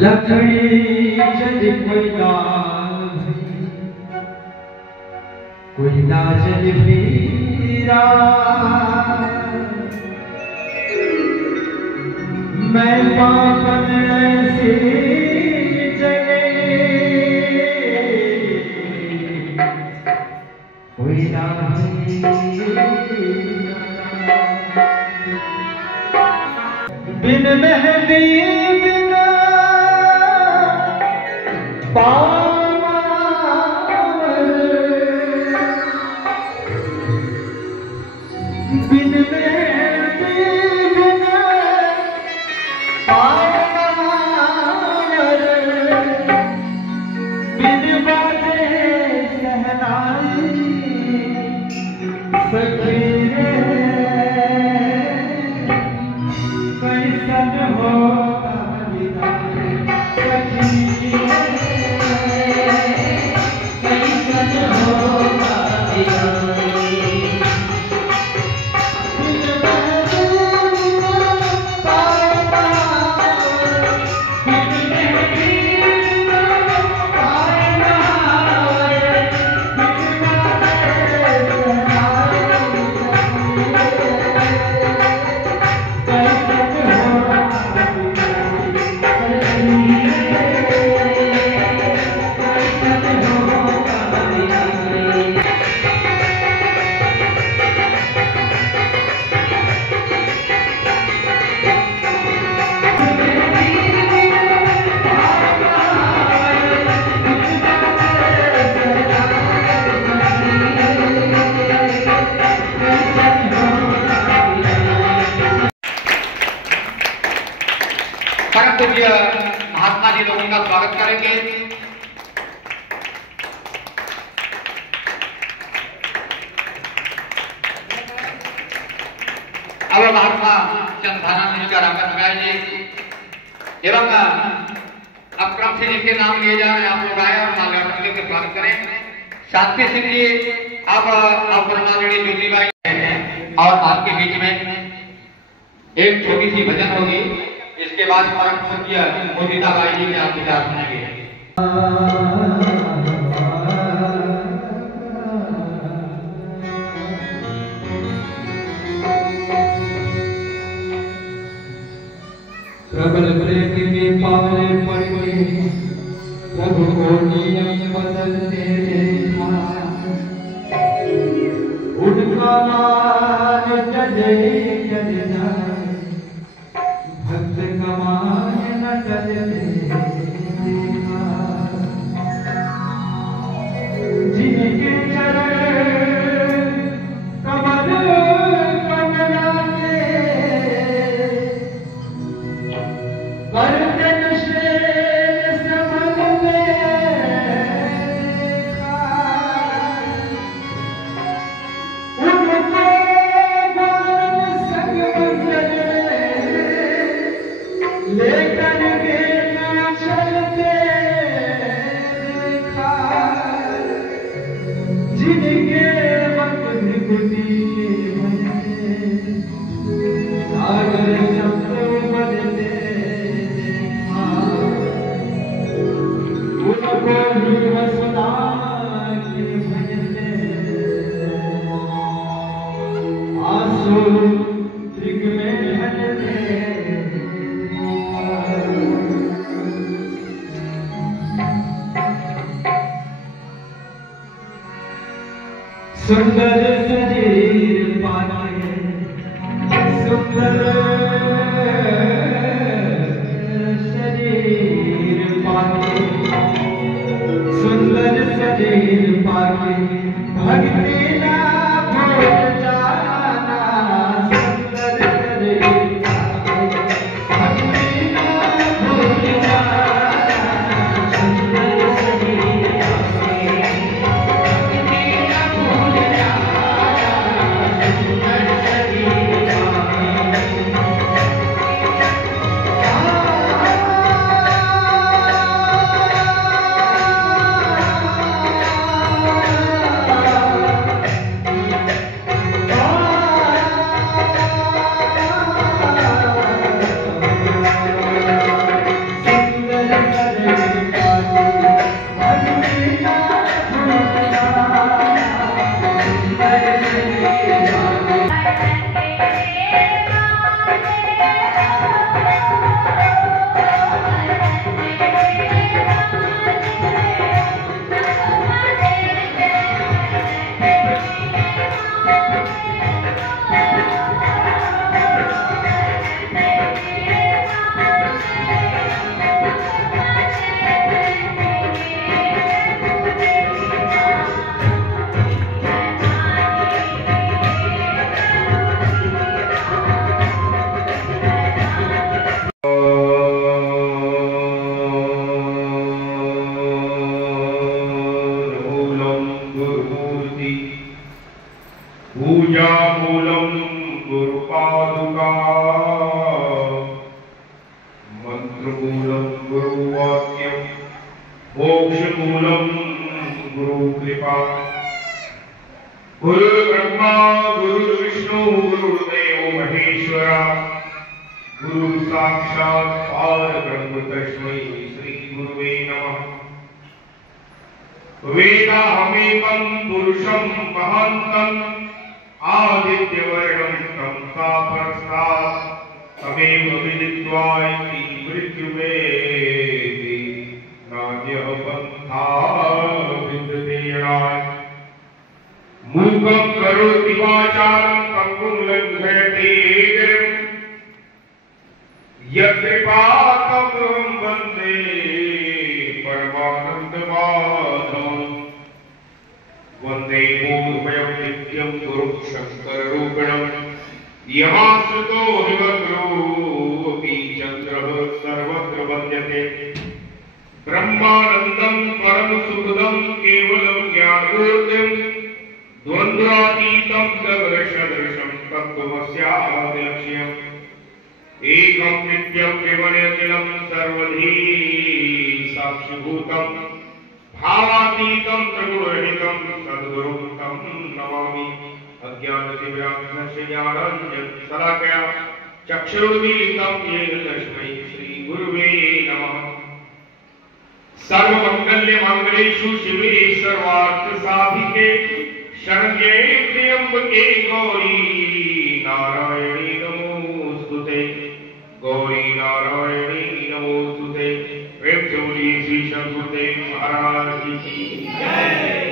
लकड़ी जद कोई नाचल वीरा मैं पापन से चले कोई बिन मेहंदी बिन बिन महात्मा जी लोगों का स्वागत करेंगे। अब महात्मा चंद्रधाना जी का रामचंद्र जी एवं अक्रम सिंह जी के नाम लिए जाए, आप लोग आए और माल्यार्पण के स्वागत करें। शांति सिंह जी अब अपूर्णांजलि ज्योतिबाई और आपके बीच में एक छोटी सी भजन होगी, इसके बाद परम पूज्य मोदिता बाई जी के आप विचार सुनेंगे। प्रबल प्रेम में पाले पड़ गए, प्रभु को नियम बदलते देखा, उनका नाम जय जय भक्त कमाए न चले जिनके चरण कमल कमलाते वर्तन श्रेष्ठ सबल देखा, उनको गान संग लेकर के ना चलते देखा, जिनके वक्त विभूति सागर शब्द बदलते देखा, उनको ही हंसना के भजते आंसू त्रिग में ढलते सुंदर शरीर पाके सुंदर शरीर पाके सुंदर शरीर पाके भक्ति ना भूल जाना, सुंदर शरीर पाके भक्ति ना भूल जाना, सुंदर शरीर पूजामूलम गुरुपादुका मंत्रमूलम गुरुवाक्यम मोक्षमूलम गुरुकृपा गुरुर्ब्रह्मा गुरुर्विष्णु गुरुर्देवो महेश्वरा गुरु साक्षात् परब्रह्म तस्मै श्री गुरुवे नमः। वेदाहमेकं पुरुषं महान्तं आदित्यवर्णं तं सापरस्तात् तमेव विदित्वा इति मृत्युमेति नान्यः पन्था विद्यते यणाय। मूकं करोति वाचालं पङ्गुं लङ्घयते गिरिं यत्कृपातमहं वन्दे परमानन्दमाधवम्। वन्दे पूर्वयं नित्यं गुरुं शङ्कररूपिणं यमाश्रितो हिमग्रोऽपि चन्द्रः सर्वत्र वन्द्यते। ब्रह्मानन्दं परम सुखदं केवलं ज्ञानमूर्तिं द्वन्द्वातीतं गगनसदृशं तत्त्वमस्यादिलक्ष्यम्। एकं नित्यं केवलमखिलं सर्वधी साक्षिभूतं भावातीतं त्रिगुणरहितं सद्गुरुं तं नमामि। अज्ञानतिमिरान्धस्य ज्ञानाञ्जनशलाकया चक्षुरुन्मीलितं येन तस्मै श्रीगुरुवे नमः। सर्वमङ्गलमाङ्गल्येषु शिवे सर्वार्थसाधिके शरण्ये त्र्यम्बके गौरी नारायणी नमोस्तुते। गौरी नारायणी नमोस्तुते। प्रेम से बोलिए श्री शंकरदेव महाराज की जय।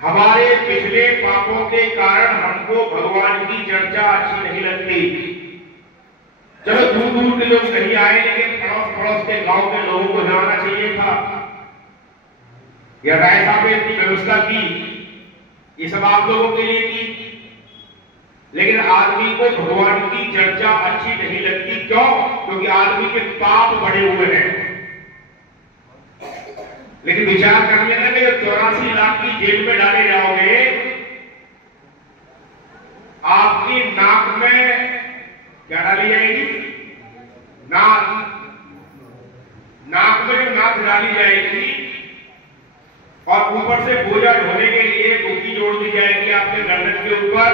हमारे पिछले पापों के कारण हमको भगवान की चर्चा अच्छी नहीं लगती। चलो दूर दूर के लोग नहीं आए, लेकिन पड़ोस पड़ोस के गांव के लोगों को जाना चाहिए था। या राय साहब ने इतनी व्यवस्था की, ये सब आप लोगों के लिए की, लेकिन आदमी को भगवान की चर्चा अच्छी नहीं लगती। क्यों? क्योंकि आदमी के पाप बढ़े हुए हैं। लेकिन विचार करने लगे, 84 लाख की जेल में डाले जाओगे, आपकी नाक में क्या डाली जाएगी? नाक में जो नाक डाली जाएगी और ऊपर से बोझा ढोने के लिए बुक्की जोड़ दी जाएगी आपके गर्दन के ऊपर।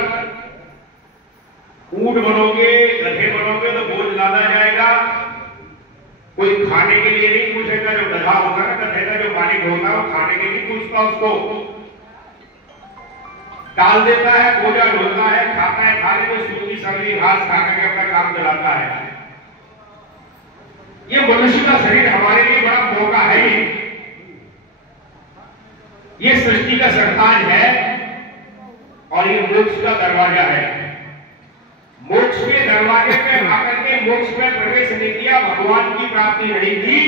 ऊंट बनोगे, गधे बनोगे तो बोझ लादा जाएगा। कोई खाने के लिए नहीं पूछेगा, जो गधा होगा ना, गधे का जो पानी ढोता है वो खाने के लिए पूछता, उसको डाल देता है, बोझा ढोता है, खाता है, खाने में सूखी सब्जी घास खा करके अपना काम चलाता है। ये मनुष्य का शरीर हमारे लिए बड़ा मौका है। ये सृष्टि का सरताज है और ये मोक्ष का दरवाजा है। मोक्ष के दरवाजे पे आकर के मोक्ष में प्रवेश नहीं किया, भगवान की प्राप्ति नहीं की,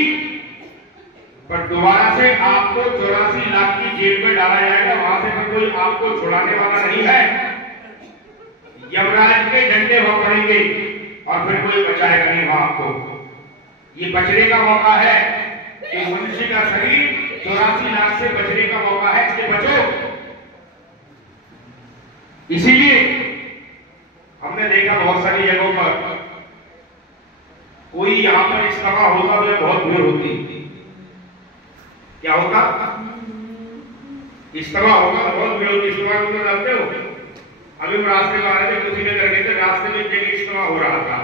पर दोबारा से आपको 84 लाख की जेल में डाला जाएगा। वहां से फिर कोई आपको छुड़ाने वाला नहीं है। यमराज के डंडे वहां पड़ेंगे और फिर कोई बचाएगा नहीं वहां आपको। ये बचने का मौका है। कि मनुष्य का शरीर 84 लाख से बचने का मौका है, इसलिए बचो। इसीलिए हमने देखा बहुत सारी जगहों पर कोई यहां पर इज्तिमा होता तो बहुत भीड़ होती। क्या होता? इज्तिमा होगा तो बहुत भीड़ होती। इज्तिमा को जानते हो? अभी हम रास्ते में आ रहे थे, कुशीनगर गए थे, रास्ते में एक इज्तिमा हो रहा था।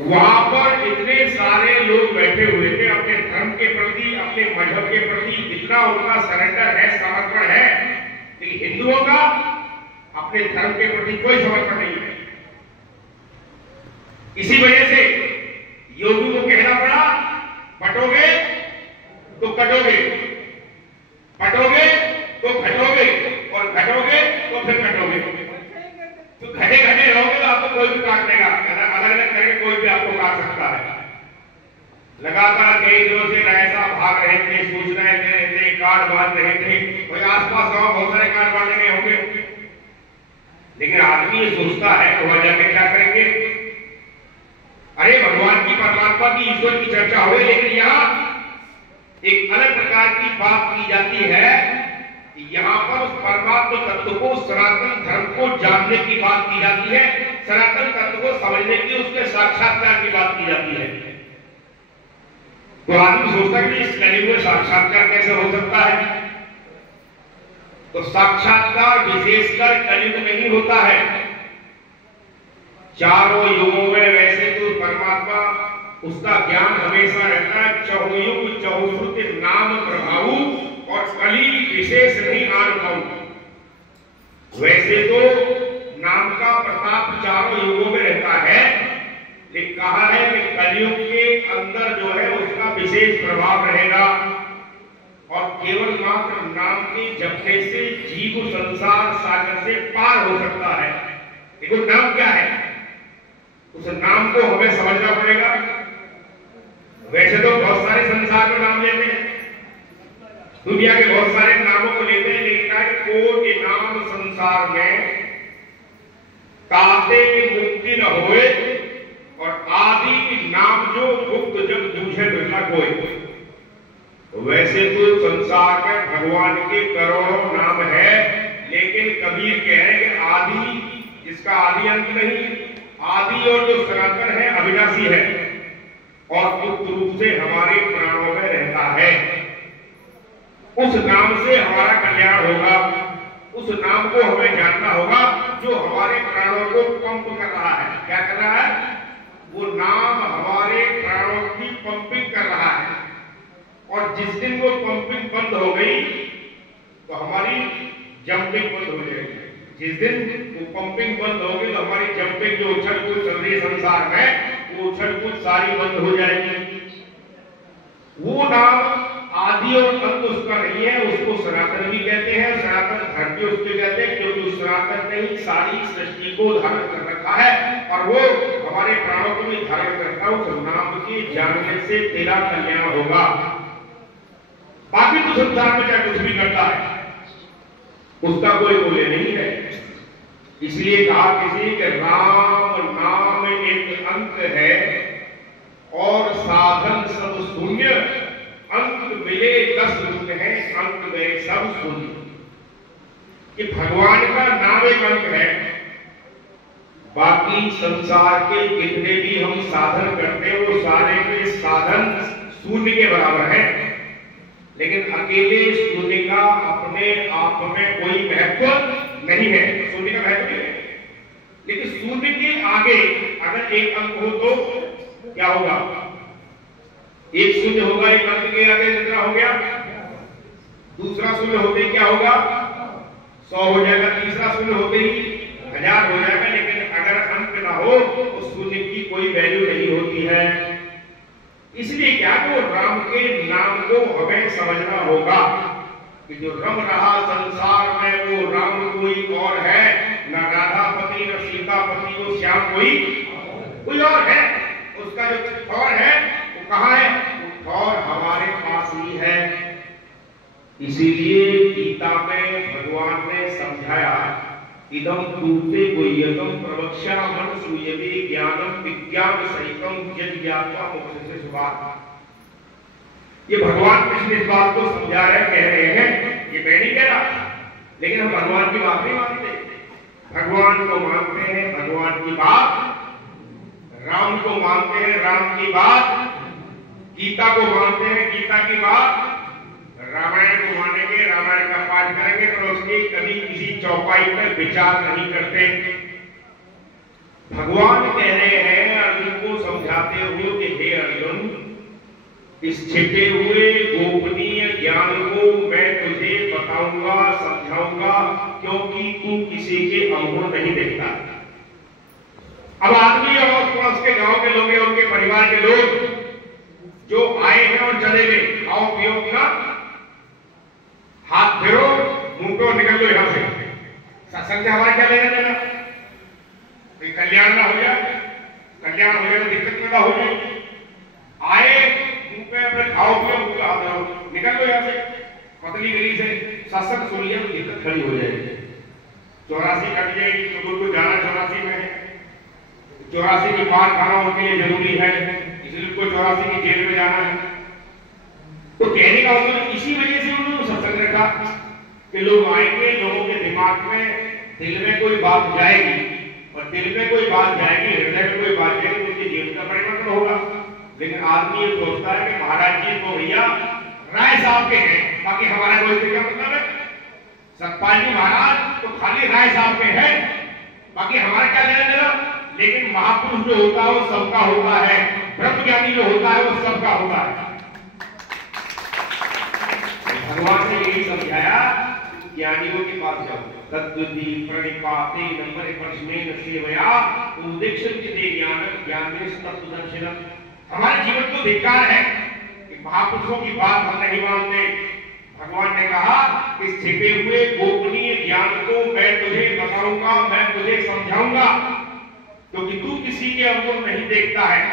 वहां पर इतने सारे लोग बैठे हुए थे, अपने धर्म के प्रति, अपने मजहब के प्रति इतना उनका सरेंडर है, समर्पण है लेकिन हिंदुओं का अपने धर्म के प्रति कोई समर्पण नहीं है। इसी वजह से योगी को कहना पड़ा, बटोगे तो कटोगे, पटोगे तो घटोगे, और घटोगे तो फिर कटोगे। तो घटे घटे रहोगे तो आपको कोई भी काट देगा, अलग अलग करके कोई भी आपको काट सकता है। लगातार कई दिनों से ऐसा भाग रहे थे, सूचनाएं दे रहे थे, कार्ड बांध रहे थे, कोई आसपास गांव बहुत सारे कार्ड बांधे गए होंगे। लेकिन आदमी ये सोचता है वहां जाके क्या करेंगे? अरे भगवान की, परमात्मा की, ईश्वर की चर्चा हो, लेकिन यहाँ एक अलग प्रकार की बात की जाती है। यहाँ पर उस परमात्मा तत्व को, सनातन धर्म को जानने की बात की जाती है, सनातन तत्व को समझने की, उसके साक्षात्कार की बात की जाती है। तो आदमी सोचता है कि इस कलयुग में साक्षात्कार कैसे हो सकता है? तो साक्षात्कार विशेषकर कलयुग में ही होता है। चारों युगों में वैसे तो परमात्मा, उसका ज्ञान हमेशा रहता है, चहुयुग चहुश्रुति नाम प्रभाव, और कली विशेष नहीं अनुभव। वैसे तो नाम का प्रताप चारों युगों में रहता है, लेकिन कहा है कि कलयुग के अंदर जो है उसका विशेष प्रभाव रहेगा, और केवल मात्र नाम के जपने से जीव संसार सागर से पार हो सकता है। देखो नाम क्या है, उस नाम को हमें समझना पड़ेगा। वैसे तो बहुत सारे संसार में नाम लेते हैं, दुनिया के बहुत सारे नामों को लेते हैं, लेकिन कोटि नाम संसार में ताते मुक्ति न होए, और आदि नाम जो गुप्त जब दूसरे बिरला कोई। वैसे तो संसार में भगवान के करोड़ों नाम है, लेकिन कबीर कह रहे हैं कि आदि, जिसका आदि अंत नहीं, आदि और जो सनातन है अविनाशी है, और गुप्त रूप से हमारे प्राणों में रहता है। उस नाम से हमारा कल्याण होगा, उस नाम को हमें जानना होगा जो हमारे प्राणों को पंप कर रहा है। क्या कर रहा है? वो नाम हमारे प्राणों की पंपिंग कर रहा है, और जिस दिन वो पंपिंग बंद हो गई तो हमारी जंपिंग बंद हो जाएगी। जिस दिन वो पंपिंग बंद हो गई तो हमारी जंपिंग जो उछल कूद चल रही है संसार में, वो उछल कूद सारी बंद हो जाएगी। वो नाम आदि और अंत उसका नहीं है, उसको सनातन भी कहते हैं, सनातन धर्म भी उसके कहते हैं, क्योंकि उस सनातन ने ही सारी सृष्टि को धारण कर रखा है, और वो हमारे प्राणों को भी धारण करता है। उस नाम के जानने से तेरा कल्याण होगा। बाकी तो संसार में चाहे कुछ भी करता है, उसका कोई मूल्य नहीं है। इसलिए कहा किसी के राम नाम एक अंत है, और साधन सब शून्य, अंत मिले 10 रूप है, अंत गए सब शून्य। कि भगवान का नाम एक अंत है, बाकी संसार के जितने भी हम साधन करते हैं वो सारे के साधन शून्य के बराबर है। लेकिन अकेले शून्य का अपने आप में कोई महत्व नहीं है, शून्य का महत्व नहीं है। लेकिन शून्य के आगे अगर एक अंक हो तो क्या होगा? एक शून्य होगा, एक अंक के आगे कितना हो गया? दूसरा शून्य होते क्या होगा? 100 हो जाएगा, तीसरा शून्य होते ही 1000 हो जाएगा। लेकिन अगर अंक ना हो तो शून्य की कोई वैल्यू नहीं होती है। इसलिए क्या वो राम के नाम को हमें समझना होगा कि जो रम रहा संसार में वो राम कोई और है, न राधापति न सीतापति, वो श्याम कोई और है। उसका जो ठौर है वो कहाँ है? वो ठौर हमारे पास ही है। इसीलिए गीता में भगवान ने समझाया, इदम तूते गुह्यतम प्रवक्ष्यामि सूयते ज्ञानम विज्ञान सहितम यद् ज्ञात्वा मोक्षसे शुभात्। ये भगवान कृष्ण इस बात को समझा रहे, कह रहे हैं, ये मैं नहीं कह रहा, लेकिन हम भगवान की बात नहीं मानते। भगवान को मानते हैं, भगवान की बात, राम को मानते हैं, राम की बात, गीता को मानते हैं, गीता की बात, रामायण को मानेंगे, रामायण का पाठ करेंगे, पर उसकी कभी किसी चौपाई पर विचार नहीं करते। भगवान कह रहे हैं अर्जुन को समझाते हुए कि हे अर्जुन, इस छिपे हुए गोपनीय ज्ञान को मैं तुझे बताऊंगा, समझाऊंगा, क्योंकि तू किसी के अवगुण नहीं देखता। अब आदमी और पड़ोस के गांव के लोग, उनके परिवार के लोग जो आए हैं और चले गए, आओ पियो ना, हाथ फेरो, मुंह पे निकल लो यहां से। सत्संग से हमारा क्या लेना देना? कल्याण ना हो जाए, कल्याण हो जाए तो दिक्कत पैदा हो जाए। आए मुंह पे अपने खाओ पियो, मुंह पे हाथ धरो, निकल लो यहां से। पतली गली से सत्संग सुन लिया तो दिक्कत खड़ी हो जाएगी। 84 कट जाएगी, तो को जाना 84 में है। 84 की पार खाना उनके लिए जरूरी है, इसलिए उनको 84 की जेल में जाना है। तो कहने का मतलब इसी वजह से उन्होंने सत्संग रखा कि लोग आएंगे, लोगों के दिमाग में, दिल में कोई बात जाएगी, और दिल में कोई बात जाएगी, हृदय में कोई बात जाएगी, उनके जीवन का परिवर्तन होगा। लेकिन आदमी ये सोचता है कि महाराज जी तो भैया राय साहब के हैं, बाकी हमारा कोई क्या मतलब है? सतपाल जी महाराज तो खाली राय साहब के हैं, बाकी हमारा क्या लेना देना? लेकिन महापुरुष जो होता है वो सबका होता है, ब्रह्मज्ञानी जो होता है वो सबका होता है। भगवान ने यही समझाया, ज्ञानियों के पास जाओ, तद्विधि प्रणिपाते नंबर प्रश्नेन सेवया उदिक्षन्ते ज्ञानं ज्ञानेन तत्त्वदर्शिनम्। हमारे जीवन को धिक्कार है कि महापुरुषों की बात हम नहीं मानते। भगवान ने कहा कि छिपे हुए गोपनीय ज्ञान को मैं तुझे बताऊंगा, मैं तुझे समझाऊंगा, क्योंकि तू किसी के अवगुण नहीं देखता है,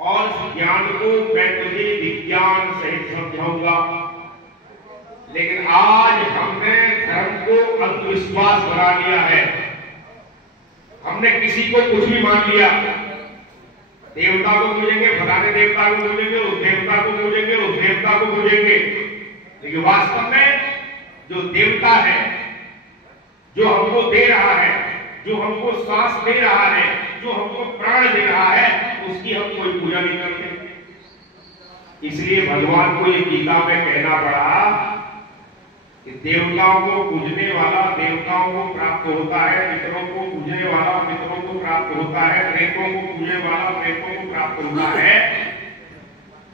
और इस ज्ञान को मैं तुझे विज्ञान सहित समझाऊंगा। लेकिन आज हमने धर्म को अंधविश्वास बना लिया है। हमने किसी को कुछ भी मान लिया, देवता को पूजेंगे, फलाने देवता को पूजेंगे, उस देवता को पूजेंगे, उस देवता को पूजेंगे। लेकिन वास्तव में जो देवता है, जो हमको दे रहा है, जो हमको श्वास दे रहा है, जो हमको प्राण दे रहा है, उसकी हम कोई पूजा नहीं करते। इसलिए भगवान को ये गीता में कहना पड़ा कि देवताओं को पूजने वाला देवताओं को प्राप्त होता है, पितरों को पूजने वाला पितरों को प्राप्त होता है, प्रेतों को पूजने वाला प्रेतों को प्राप्त होता है।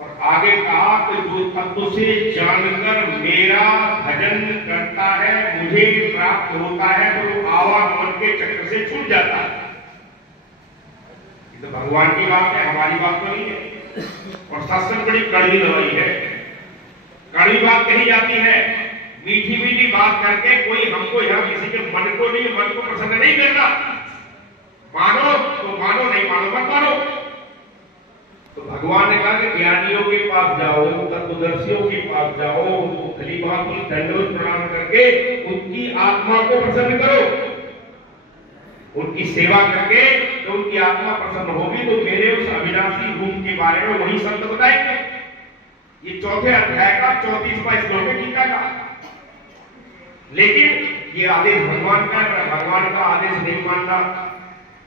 और आगे कहा कि जो तत्व से जानकर मेरा भजन करता है, मुझे प्राप्त होता है, तो आवागमन के चक्र से छूट जाता है। तो भगवान की बात है, हमारी बात तो नहीं है। और सत्संग बड़ी कड़वी दवाई है, कड़वी बात कही जाती है। मीठी मीठी बात करके कोई हमको यहाँ किसी के मन को नहीं, मन को प्रसन्न नहीं करना। मानो तो मानो, नहीं मानो मत मानो। तो भगवान ने कहा कि ज्ञानियों के पास जाओ, तत्वदर्शियों के पास जाओ, उनको खली भांति दंडवत प्रणाम करके उनकी आत्मा को प्रसन्न करो। उनकी सेवा करके तो उनकी आत्मा प्रसन्न होगी, तो मेरे उस अविनाशी रूप के बारे में वही संत बताएंगे। ये 4थे अध्याय का 34वां श्लोक है गीता का। लेकिन ये आदेश भगवान का है, भगवान का आदेश नहीं मानना,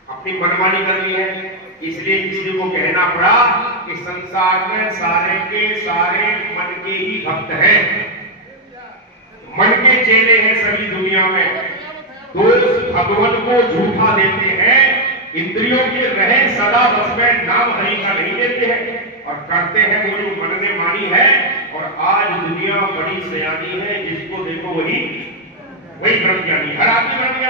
अपनी मनमानी कर ली है। इसलिए किसी को कहना पड़ा कि संसार में सारे के सारे मन के ही भक्त हैं, मन के चेले हैं सभी दुनिया में। दोस्त भगवान को झूठा देते हैं, इंद्रियों के रहे सदा बस में, नाम हरि का नहीं देते हैं, और करते हैं वो जो मन ने मानी है। और आज दुनिया बड़ी सयानी है, जिसको देखो वही ब्रह्मज्ञानी। हर आदमी